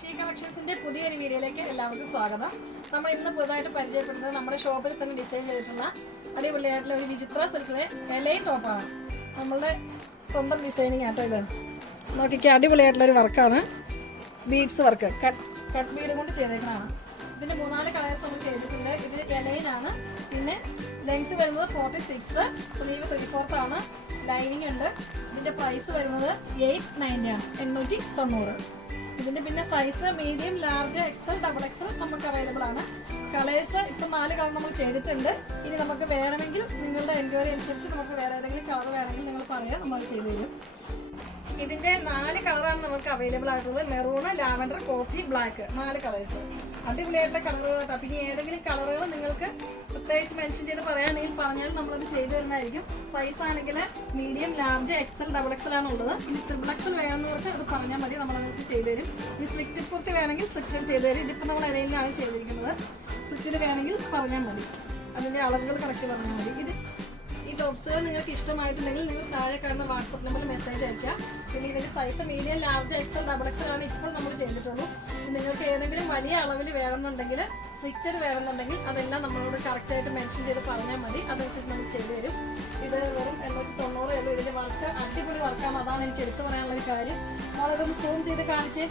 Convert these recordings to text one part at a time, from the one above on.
She കളക്ഷൻസിന്റെ പുതിയൊരു വീഡിയോയിലേക്ക് എല്ലാവർക്കും സ്വാഗതം. നമ്മൾ ഇന്ന് പുതുതായിട്ട് പരിചയപ്പെടുന്നത് നമ്മുടെ ഷോപ്പിൽ തന്നെ ഡിസൈൻ ചെയ്തിട്ടുള്ള അടിപൊളിയായിട്ടുള്ള ഒരു വിചിത്ര സിൽക്കിലെ എലൈൻ ടോപ്പാണ്. നമ്മളുടെ സ്വന്തം ഡിസൈനിങ് ആട്ടോ ഇത്. നോക്കിക്കേ അടിപൊളിയായിട്ടുള്ള ഒരു വർക്കാണ്. Beads work cut cut bead കൊണ്ട് ചെയ്തേക്കുന്നതാണ് ഇതിന്റെ മൂന്നാൽ കളേഴ്സ് നമ്മൾ ചെയ്തിട്ടുണ്ട്. ഇത് എലൈനാണ്. പിന്നെ ലെങ്ത് വരുന്നത് forty six sleeve three fourth ആണ്. ലൈനിങ് ഉണ്ട്. ഇതിന്റെ പ്രൈസ് വരുന്നത് എയ്റ്റ് നയന്റി ആണ്. എണ്ണൂറ്റി തൊണ്ണൂറ്. ഇതിന്റെ പിന്നെ size medium large XL double XL നമുക്ക് അവൈലബിൾ ആണ്. കളേഴ്സ് ഇപ്പൊ നാല് കളർ നമ്മൾ ചെയ്തിട്ടുണ്ട്. ഇനി നമുക്ക് വേണമെങ്കിൽ നിങ്ങളുടെ എൻക്വയറി അനുസരിച്ച് നമുക്ക് വേറെ ഏതെങ്കിലും കളർ വേണമെങ്കിൽ നിങ്ങൾ പറയാം നമ്മൾ ചെയ്തു തരും. ഇതിന്റെ നാല് കളറാണ് നമുക്ക് അവൈലബിൾ ആയിട്ടുള്ളത്. മെറൂണ് ലാവൻഡർ കോഫി ബ്ലാക്ക് നാല് കളേഴ്സ് അടിപൊളിയായിട്ടുള്ള കളറുകളാട്ടോ പിന്നെ ഏതെങ്കിലും കളറുകൾ നിങ്ങൾക്ക് പ്രത്യേകിച്ച് മെൻഷൻ ചെയ്ത് പറയുകയാണെങ്കിൽ പറഞ്ഞാൽ നമ്മളത് ചെയ്തു തരുന്നതായിരിക്കും. സൈസ് ആണെങ്കിൽ medium large XL double XL ആണ് ഉള്ളത്. ഇനി ട്രിപ്പിൾ എക്സൽ വേണമെന്നവർക്ക് അത് പറഞ്ഞാൽ മതി. നമ്മളതനുസരിച്ച് ചെയ്തു തരും. ഇനി സ്ലിക്റ്റ് കുർത്തി വേണമെങ്കിൽ സ്ലിക്റ്റും ചെയ്തു തരും. ഇതിപ്പോൾ നമ്മൾ ഇലയിലാണ് ചെയ്തിരിക്കുന്നത്. സ്ലിക്റ്റിൽ വേണമെങ്കിൽ പറഞ്ഞാൽ മതി. അതിന്റെ അളവുകൾ കറക്റ്റ് പറഞ്ഞാൽ മതി. ഇത് ടോപ്സുകൾ നിങ്ങൾക്ക് ഇഷ്ടമായിട്ടുണ്ടെങ്കിൽ നിങ്ങൾ താഴെ കാണുന്ന വാട്സപ്പ് നമ്പറിൽ മെസ്സേജ് അയക്കാം പിന്നെ ഇതിന്റെ size medium large XL double XL ആണ് ഇപ്പോൾ നമ്മൾ ചെയ്തിട്ടുള്ളൂ. നിങ്ങൾക്ക് ഏതെങ്കിലും വലിയ അളവിൽ വേണമെന്നുണ്ടെങ്കിൽ സ്വിറ്റർ വേണമെന്നുണ്ടെങ്കിൽ അതെല്ലാം നമ്മളോട് കറക്റ്റായിട്ട് മെൻഷൻ ചെയ്ത് പറഞ്ഞാൽ മതി. അതനുസരിച്ച് നമ്മൾ ചെയ്തു തരും. ഇത് വെറും എണ്ണൂറ്റി തൊണ്ണൂറ് ഉള്ളൂ. ഇതിന്റെ വർക്ക് അടിപൊളി വർക്കാണ് അതാണ് എനിക്ക് എടുത്തു പറയാനുള്ള ഒരു കാര്യം നമ്മളതൊന്ന് സൂം ചെയ്ത് കാണിച്ചേ.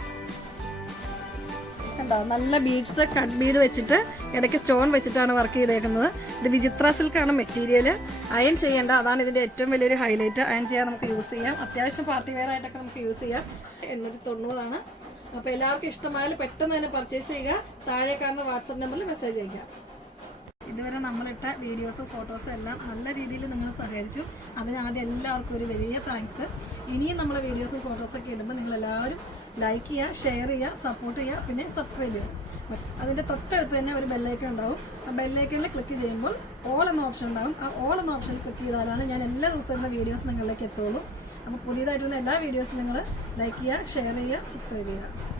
കണ്ടോ നല്ല ബീഡ്സ് കട്ട് ബീഡ് വെച്ചിട്ട് ഇടയ്ക്ക് സ്റ്റോൺ വെച്ചിട്ടാണ് വർക്ക് ചെയ്തേക്കുന്നത്. ഇത് വിചിത്ര സിൽക്കാണ് മെറ്റീരിയൽ അയൺ ചെയ്യേണ്ട അതാണ് ഇതിന്റെ ഏറ്റവും വലിയൊരു ഹൈലൈറ്റ് അയൺ ചെയ്യാൻ നമുക്ക് യൂസ് ചെയ്യാം. അത്യാവശ്യം പാർട്ടി വെയർ ആയിട്ടൊക്കെ നമുക്ക് യൂസ് ചെയ്യാം. എണ്ണൂറ്റി തൊണ്ണൂറാണ് അപ്പോൾ എല്ലാവർക്കും ഇഷ്ടമായാലും പെട്ടെന്ന് തന്നെ പർച്ചേസ് ചെയ്യുക. താഴെ കാണുന്ന വാട്സപ്പ് നമ്പറിൽ മെസ്സേജ് അയക്കാം ഇതുവരെ നമ്മളിട്ട വീഡിയോസും ഫോട്ടോസും എല്ലാം നല്ല രീതിയിൽ നിങ്ങൾ സഹകരിച്ചു. അതിന് ആദ്യം എല്ലാവർക്കും ഒരു വലിയ താങ്ക്സ് ഇനിയും നമ്മളെ വീഡിയോസും ഫോട്ടോസൊക്കെ ഇടുമ്പോൾ നിങ്ങൾ എല്ലാവരും ലൈക്ക് ചെയ്യുക ഷെയർ ചെയ്യുക സപ്പോർട്ട് ചെയ്യുക പിന്നെ സബ്സ്ക്രൈബ് ചെയ്യുക. അതിന്റെ തൊട്ടടുത്ത് തന്നെ ഒരു ബെല്ലൈക്കൺ ഉണ്ടാവും. ആ ബെല്ലൈക്കണിൽ ക്ലിക്ക് ചെയ്യുമ്പോൾ ഓൾ എന്ന ഓപ്ഷൻ ഉണ്ടാവും. ആ ഓൾ എന്ന ഓപ്ഷൻ ക്ലിക്ക് ചെയ്താലാണ് ഞാൻ എല്ലാ ദിവസവും വീഡിയോസ് നിങ്ങളിലേക്ക് എത്തുള്ളൂ. അപ്പോൾ പുതിയതായിട്ട് വരുന്ന എല്ലാ വീഡിയോസും നിങ്ങൾ ലൈക്ക് ചെയ്യുക ഷെയർ ചെയ്യുക സബ്സ്ക്രൈബ് ചെയ്യുക.